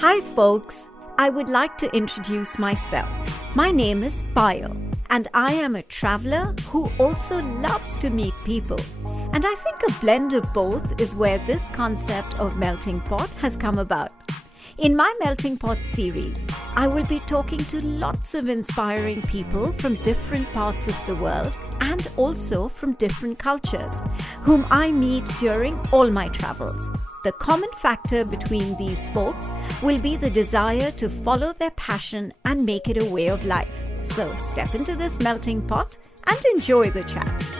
Hi folks, I would like to introduce myself. My name is Payal and I am a traveler who also loves to meet people. And I think a blend of both is where this concept of melting pot has come about. In my Melting Pot series, I will be talking to lots of inspiring people from different parts of the world and also from different cultures, whom I meet during all my travels. The common factor between these folks will be the desire to follow their passion and make it a way of life. So step into this melting pot and enjoy the chats.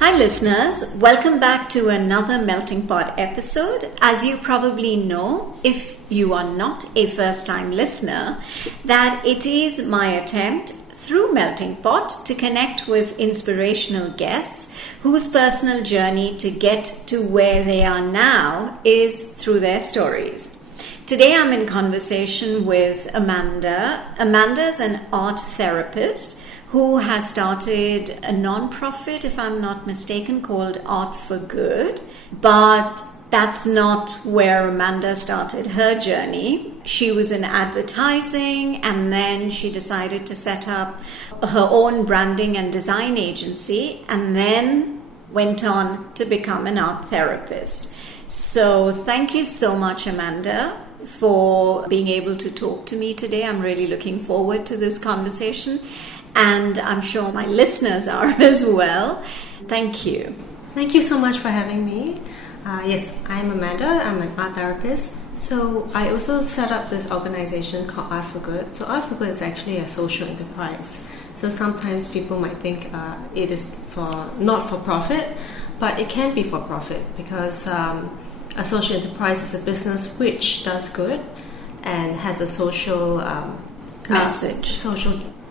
Hi listeners, welcome back to another Melting Pot episode. As you probably know, if you are not a first-time listener, that it is my attempt through Melting Pot to connect with inspirational guests whose personal journey to get to where they are now is through their stories. Today I'm in conversation with Amanda. Amanda's an art therapist who has started a non-profit, if I'm not mistaken, called Art for Good. But that's not where Amanda started her journey. She was in advertising and then she decided to set up her own branding and design agency and then went on to become an art therapist. So thank you so much, Amanda, for being able to talk to me today. I'm really looking forward to this conversation. And I'm sure my listeners are as well. Thank you. Thank you so much for having me. Yes, I'm Amanda. I'm an art therapist. So I also set up this organization called Art for Good. So Art for Good is actually a social enterprise. So sometimes people might think it is for not for profit, but it can be for profit because a social enterprise is a business which does good and has a social message.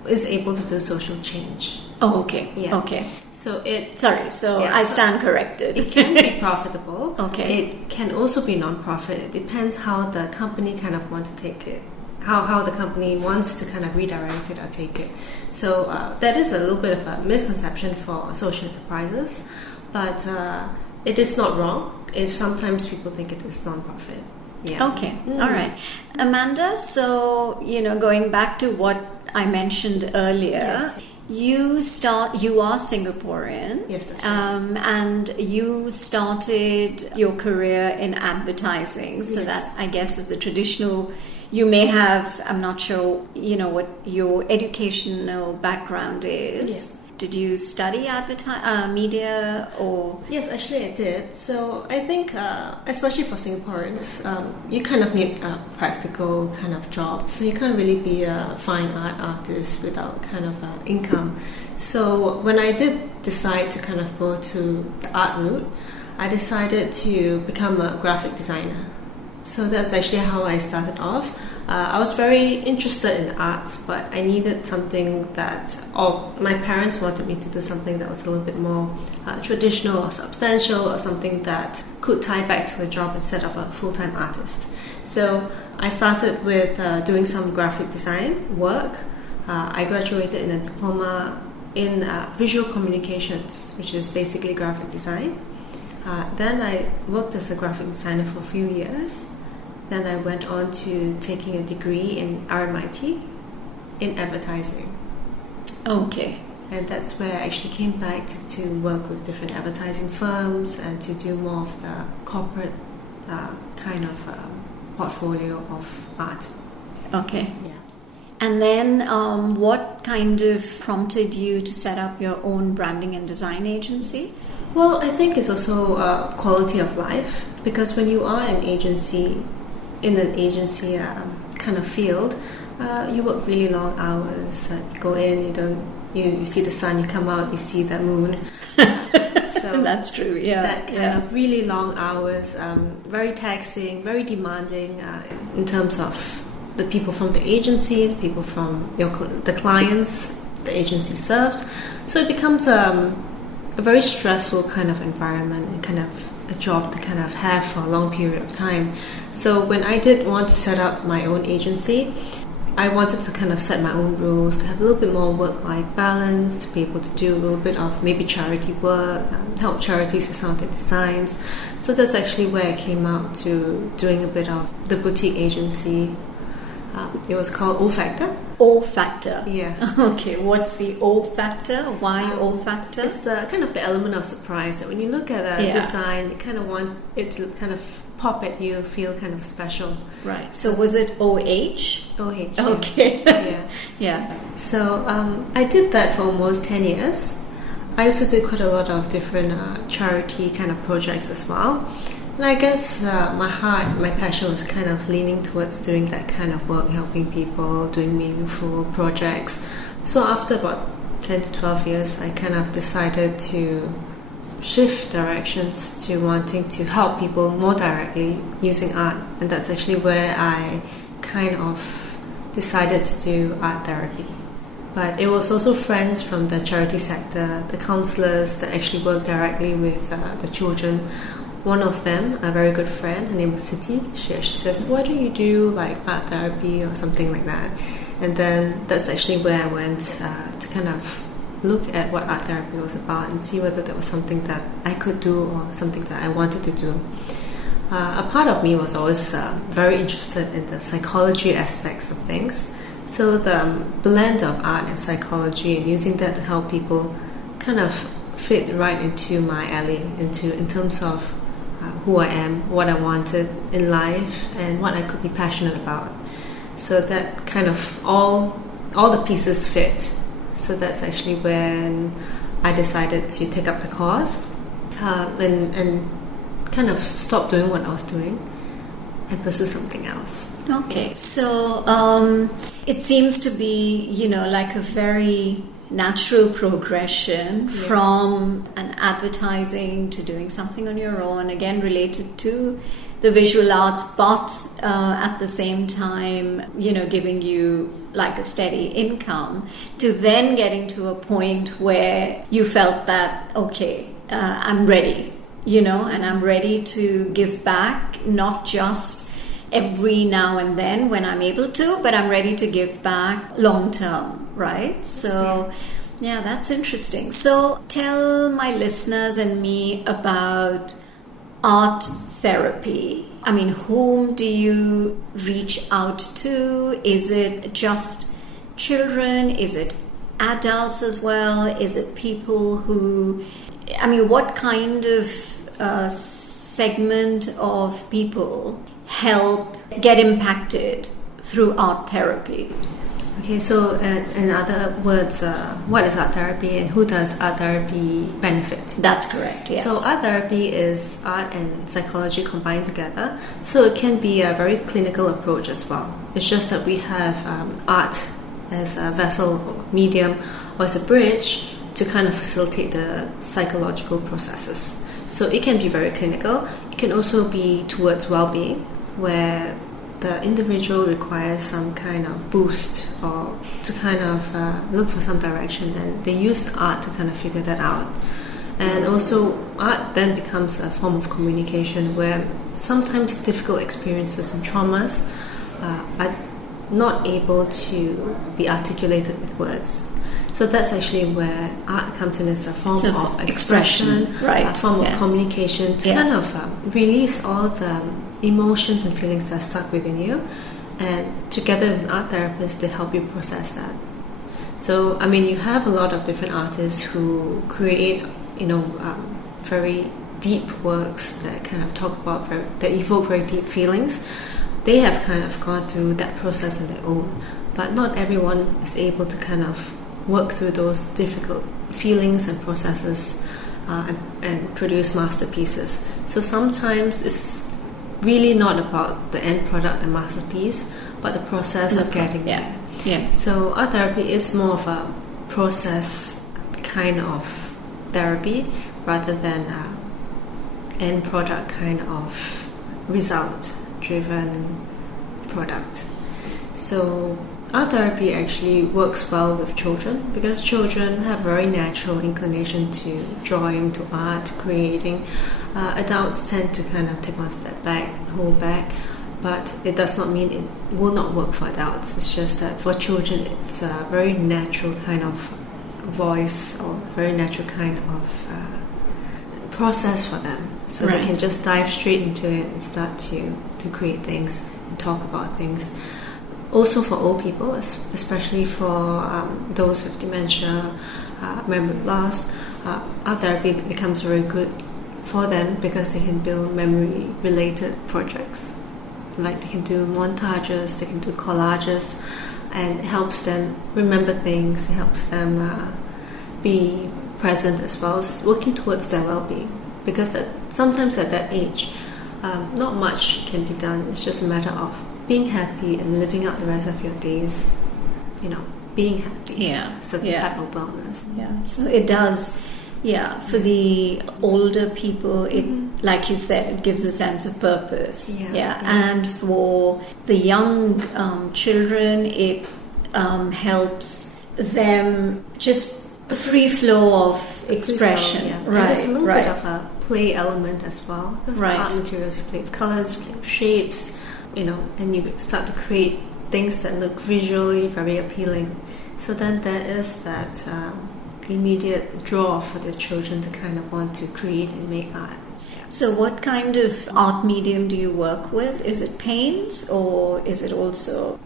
Is able to do social change. Oh, okay. Yeah. Okay. So it. Sorry. So yeah, I stand corrected. It can be profitable. Okay. It can also be non-profit. It depends how the company kind of want to take it. How the company wants to kind of redirect it or take it. So that is a little bit of a misconception for social enterprises, but it is not wrong if sometimes people think it is non-profit. Yeah. Okay. All right. Amanda, so, going back to what I mentioned earlier, yes. You are Singaporean. Yes, that's right. And you started your career in advertising. So yes. That, I guess, is the traditional. You may have, I'm not sure, what your educational background is. Yes. Did you study media or? Yes, actually I did. So I think, especially for Singaporeans, you kind of need a practical kind of job. So you can't really be a fine art artist without kind of income. So when I did decide to kind of go to the art route, I decided to become a graphic designer. So that's actually how I started off. I was very interested in arts, but I needed something my parents wanted me to do something that was a little bit more traditional or substantial or something that could tie back to a job instead of a full-time artist. So I started with doing some graphic design work. I graduated in a diploma in visual communications, which is basically graphic design. Then I worked as a graphic designer for a few years. Then I went on to taking a degree in RMIT in advertising. Okay. And that's where I actually came back to work with different advertising firms and to do more of the corporate kind of portfolio of art. Okay. Yeah. And then what kind of prompted you to set up your own branding and design agency? Well, I think it's also quality of life, because when you are in an agency kind of field, you work really long hours. You go in, you see the sun, you come out, you see the moon. So that's true. Yeah, that kind of really long hours, very taxing, very demanding in terms of the people from the agency, the people from the clients the agency serves. So it becomes a very stressful kind of environment and kind of a job to kind of have for a long period of time. So when I did want to set up my own agency, I wanted to kind of set my own rules, to have a little bit more work-life balance, to be able to do a little bit of maybe charity work, help charities with some of their designs. So that's actually where I came out to doing a bit of the boutique agency. It was called O Factor. O Factor. Yeah. Okay, what's the O Factor? Why O Factor? It's the kind of the element of surprise that when you look at a design, you kind of want it to kind of pop at you, feel kind of special. Right. So was it OH? OH. Okay. Yeah. Yeah. So I did that for almost 10 years. I also did quite a lot of different charity kind of projects as well. And I guess my passion was kind of leaning towards doing that kind of work, helping people, doing meaningful projects. So after about 10 to 12 years, I kind of decided to shift directions to wanting to help people more directly using art. And that's actually where I kind of decided to do art therapy. But it was also friends from the charity sector, the counsellors that actually work directly with the children. One of them, a very good friend, her name was Siti, she actually says, why don't you do like art therapy or something like that? And then that's actually where I went to kind of look at what art therapy was about and see whether that was something that I could do or something that I wanted to do. A part of me was always very interested in the psychology aspects of things. So the blend of art and psychology and using that to help people kind of fit right into my alley, in terms of who I am, what I wanted in life, and what I could be passionate about. So that kind of all the pieces fit. So that's actually when I decided to take up the course and kind of stop doing what I was doing and pursue something else. Okay, so it seems to be, like a very natural progression from an advertising to doing something on your own, again related to the visual arts, but at the same time, giving you like a steady income, to then getting to a point where you felt that, okay, I'm ready, and I'm ready to give back, not just every now and then when I'm able to, but I'm ready to give back long term, right? So yeah, that's interesting. So tell my listeners and me about art therapy. I mean, whom do you reach out to? Is it just children? Is it adults as well? Is it people who, what kind of segment of people help get impacted through art therapy? Okay, so in other words, what is art therapy and who does art therapy benefit? That's correct, yes. So art therapy is art and psychology combined together. So it can be a very clinical approach as well. It's just that we have art as a vessel or medium or as a bridge to kind of facilitate the psychological processes. So it can be very clinical. It can also be towards well-being, where the individual requires some kind of boost or to kind of look for some direction, and they use art to kind of figure that out. And also art then becomes a form of communication where sometimes difficult experiences and traumas are not able to be articulated with words. So that's actually where art comes in as a form of expression, right? A form of communication to kind of release all the emotions and feelings that are stuck within you, and together with an art therapist to help you process that. So, you have a lot of different artists who create, very deep works that kind of talk about, that evoke very deep feelings. They have kind of gone through that process on their own, but not everyone is able to kind of work through those difficult feelings and processes and produce masterpieces. So sometimes it's really not about the end product, the masterpiece, but the process of getting there. Yeah. So art therapy is more of a process kind of therapy rather than end product kind of result-driven product. So art therapy actually works well with children because children have very natural inclination to drawing, to art, to creating. Adults tend to kind of take one step back, hold back. but it does not mean it will not work for adults. It's just that for children, it's a very natural kind of voice or very natural kind of process for them. So they can just dive straight into it and start to create things and talk about things. Also for old people, especially for those with dementia, memory loss, art therapy becomes very good for them because they can build memory-related projects. Like they can do montages, they can do collages, and it helps them remember things, it helps them be present as well as working towards their well-being. Because sometimes at that age, not much can be done. It's just a matter of being happy and living out the rest of your days, being happy. Yeah. Certain type of wellness. Yeah. So it does, for the older people, it, like you said, it gives a sense of purpose. Yeah. And for the young children, it helps them just a free flow of expression. And there's a little bit of a play element as well. Because the art materials, you play with colors, you play with shapes, and you start to create things that look visually very appealing. So then there is that immediate draw for the children to kind of want to create and make art. So what kind of art medium do you work with? Is it paints or is it also,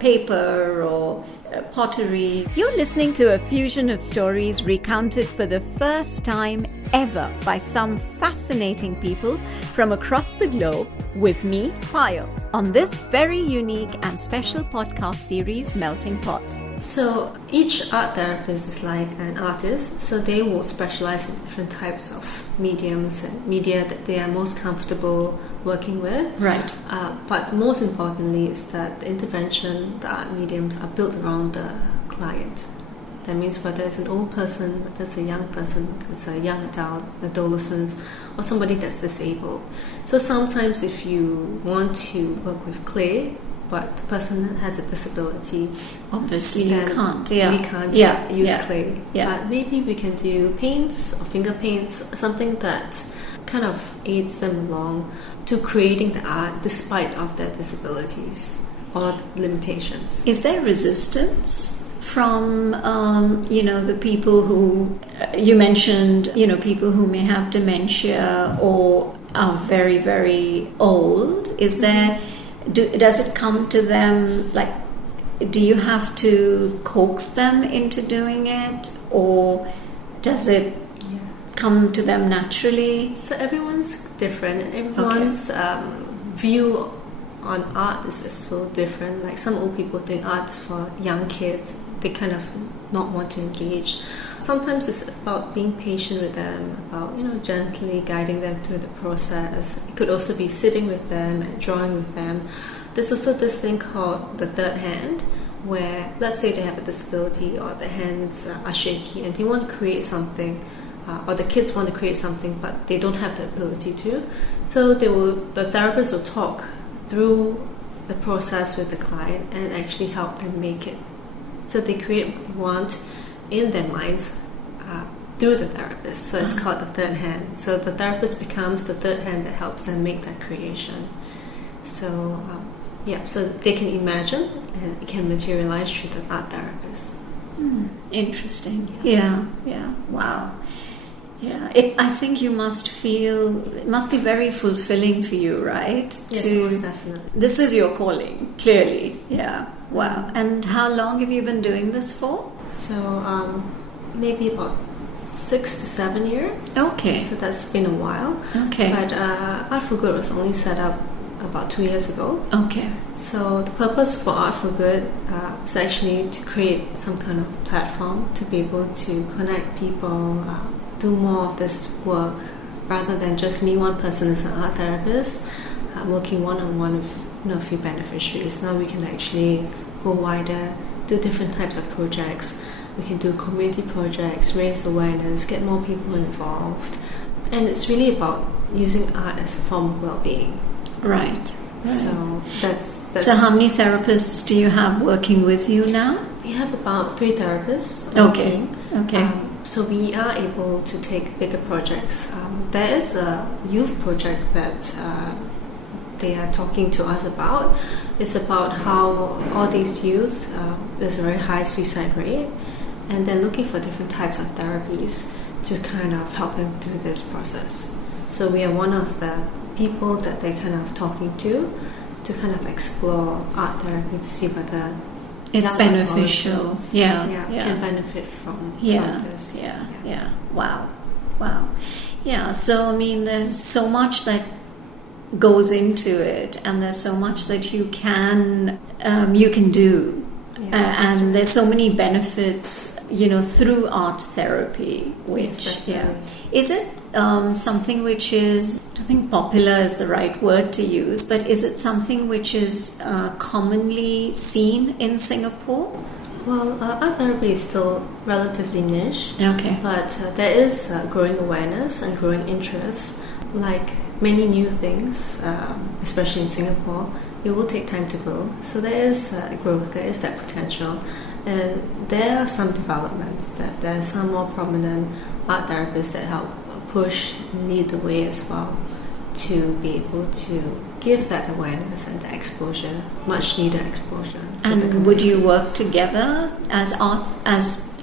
paper or pottery? You're listening to a fusion of stories recounted for the first time ever by some fascinating people from across the globe with me, Payal, on this very unique and special podcast series, Melting Pot. So each art therapist is like an artist, so they will specialize in different types of mediums and media that they are most comfortable working with. Right. But most importantly is that the intervention, the art mediums are built around the client. That means whether it's an old person, whether it's a young person, whether it's a young adult, adolescent, or somebody that's disabled. So sometimes if you want to work with clay, but the person has a disability, obviously you can't. We can't use clay. But maybe we can do paints or finger paints, something that kind of aids them along to creating the art despite of their disabilities or limitations. Is there resistance from the people who you mentioned, people who may have dementia or are very, very old? Is there? Does it come to them, do you have to coax them into doing it, or does it come to them naturally? So everyone's different, and everyone's view on art is so different. Like some old people think art is for young kids. They kind of not want to engage. Sometimes it's about being patient with them, about gently guiding them through the process. It could also be sitting with them and drawing with them. There's also this thing called the third hand, where let's say they have a disability or their hands are shaky and they want to create something, or the kids want to create something but they don't have the ability to. So the therapist will talk through the process with the client and actually help them make it. So they create what they want in their minds through the therapist. So it's called the third hand. So the therapist becomes the third hand that helps them make that creation. So so they can imagine and it can materialize through the art therapist. Interesting. Yeah. Wow. Yeah, I think you must feel, it must be very fulfilling for you, right? Yes, most definitely. This is your calling, clearly. Yeah, wow. And how long have you been doing this for? So maybe about 6 to 7 years. Okay. So that's been a while. Okay. But Art for Good was only set up about 2 years ago. Okay. So the purpose for Art for Good is actually to create some kind of platform to be able to connect people, do more of this work rather than just me, one person as an art therapist, working one-on-one with a few beneficiaries. Now we can actually go wider, do different types of projects. We can do community projects, raise awareness, get more people involved. And it's really about using art as a form of well-being. Right. So that's So how many therapists do you have working with you now? We have about 3 therapists on the team. Okay. So we are able to take bigger projects. There is a youth project that they are talking to us about. It's about how all these youth, there's a very high suicide rate, and they're looking for different types of therapies to kind of help them through this process. So we are one of the people that they're kind of talking to kind of explore art therapy to see whether it's beneficial. Can benefit from this. Wow. Yeah, so I mean, there's so much that goes into it, and there's so much that you can do, and there's so many benefits, through art therapy. Which is it something which is, I don't think popular is the right word to use, but is it something which is commonly seen in Singapore? Well, art therapy is still relatively niche, but there is growing awareness and growing interest. Like many new things, especially in Singapore, it will take time to grow. So there is growth, there is that potential. And there are some developments, that there are some more prominent art therapists that help push and lead the way as well, to be able to give that awareness and the exposure, much needed exposure. And would you work together as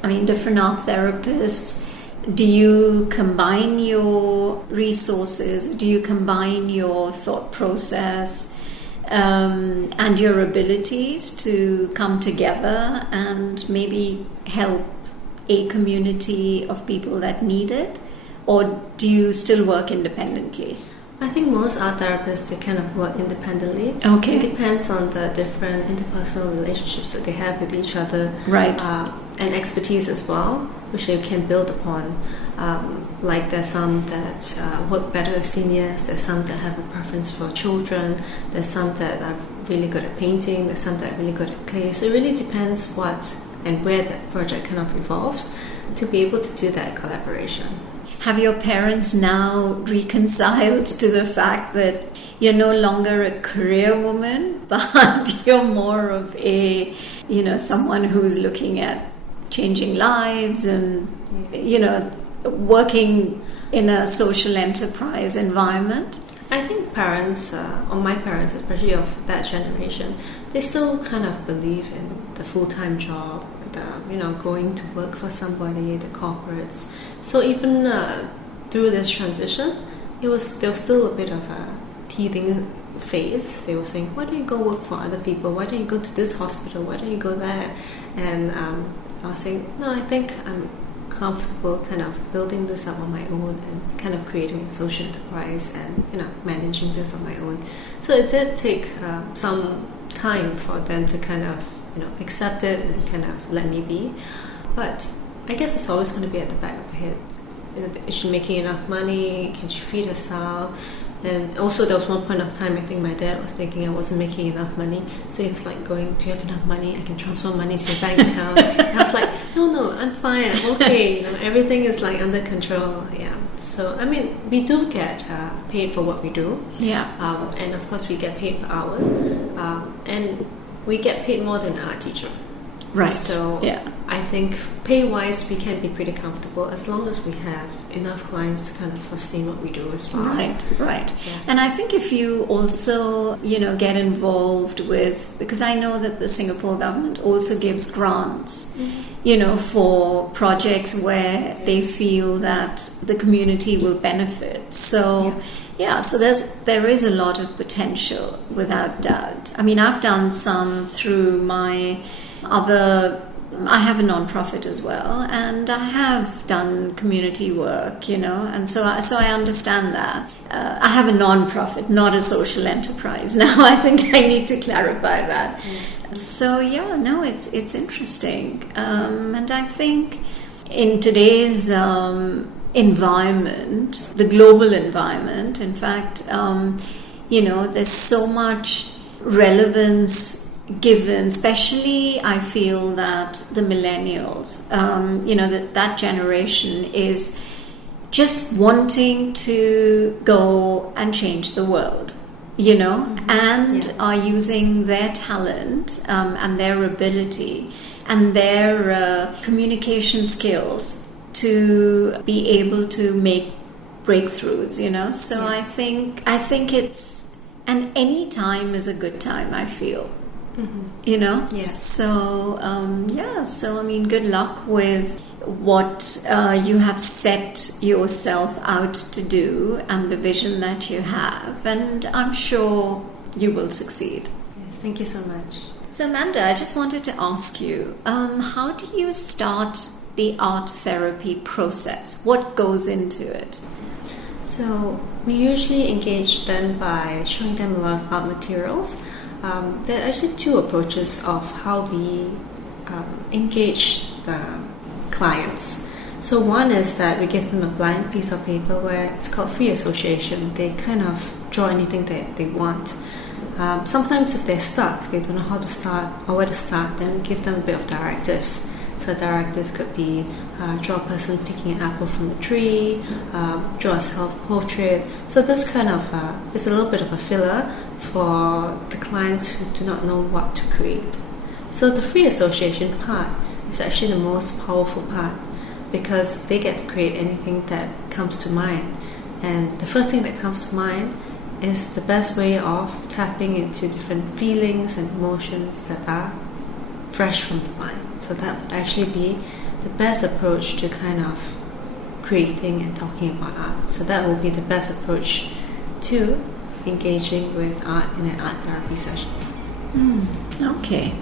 different art therapists? Do you combine your resources? Do you combine your thought process and your abilities to come together and maybe help a community of people that need it? Or do you still work independently? I think most art therapists, they kind of work independently. Okay. It depends on the different interpersonal relationships that they have with each other. Right. And expertise as well, which they can build upon. Like there's some that work better with seniors, there's some that have a preference for children, there's some that are really good at painting, there's some that are really good at clay. So it really depends what and where that project kind of evolves to be able to do that collaboration. Have your parents now reconciled to the fact that you're no longer a career woman, but you're more of a, someone who's looking at changing lives and, working in a social enterprise environment? I think parents, or my parents, especially of that generation, they still kind of believe in the full-time job, going to work for somebody, the corporates. So even through this transition, there was still a bit of a teething phase. They were saying, why don't you go work for other people? Why don't you go to this hospital? Why don't you go there? And I was saying, no, I think I'm comfortable kind of building this up on my own and kind of creating a social enterprise and managing this on my own. So it did take some time for them to kind of accept it and kind of let me be. But I guess it's always going to be at the back of the head. Is she making enough money? Can she feed herself? And also there was one point of time I think my dad was thinking I wasn't making enough money, so he was like going, do you have enough money? I can transfer money to your bank account. And I was like, no, I'm fine, I'm okay, everything is like under control. So I mean, we do get paid for what we do, and of course we get paid per hour, and we get paid more than an art teacher. Right. So I think pay-wise we can be pretty comfortable as long as we have enough clients to kind of sustain what we do as well. Right. Yeah. And I think if you also, get involved with, because I know that the Singapore government also gives grants, for projects where they feel that the community will benefit. So so there is a lot of potential, without doubt. I mean, I've done some through my I have a non-profit as well, and I have done community work, and so I understand that. I have a non-profit, not a social enterprise. Now I think I need to clarify that. So it's interesting, and I think in today's environment, the global environment, in fact, there's so much relevance given, especially I feel that the millennials, that generation is just wanting to go and change the world, and are using their talent and their ability and their communication skills to be able to make breakthroughs, So I think it's And any time is a good time, I feel. Yeah. So I mean, good luck with what you have set yourself out to do and the vision that you have, and I'm sure you will succeed. Yes, thank you so much. So Amanda, I just wanted to ask you, how do you start the art therapy process? What goes into it? So we usually engage them by showing them a lot of art materials. There are actually two approaches of how we engage the clients. So one is that we give them a blank piece of paper where it's called free association. They kind of draw anything that they want. Sometimes if they're stuck, they don't know how to start or where to start, then we give them a bit of directives. So a directive could be draw a person picking an apple from a tree, draw a self-portrait. So this kind of is a little bit of a filler for the clients who do not know what to create. So the free association part is actually the most powerful part because they get to create anything that comes to mind. And the first thing that comes to mind is the best way of tapping into different feelings and emotions that are fresh from the mind. So that would actually be the best approach to kind of creating and talking about art. So that will be the best approach to engaging with art in an art therapy session. Okay.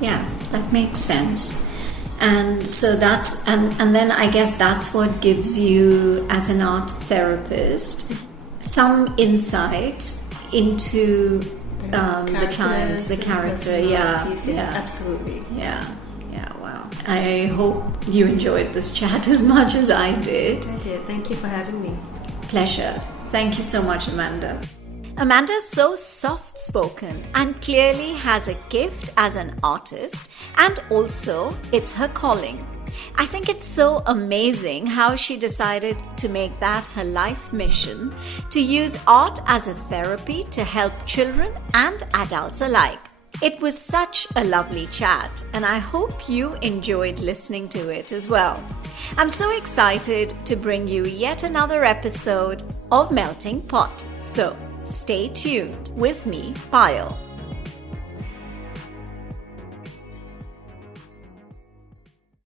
Yeah, that makes sense. And so that's and then I guess that's what gives you, as an art therapist, some insight into the client, the character. Yeah, Absolutely. Yeah. Wow. I hope you enjoyed this chat as much as I did. I did. Thank you for having me. Pleasure. Thank you so much, Amanda. Amanda's so soft-spoken and clearly has a gift as an artist, and also it's her calling. I think it's so amazing how she decided to make that her life mission, to use art as a therapy to help children and adults alike. It was such a lovely chat, and I hope you enjoyed listening to it as well. I'm so excited to bring you yet another episode of Melting Pot. So stay tuned with me, Payal.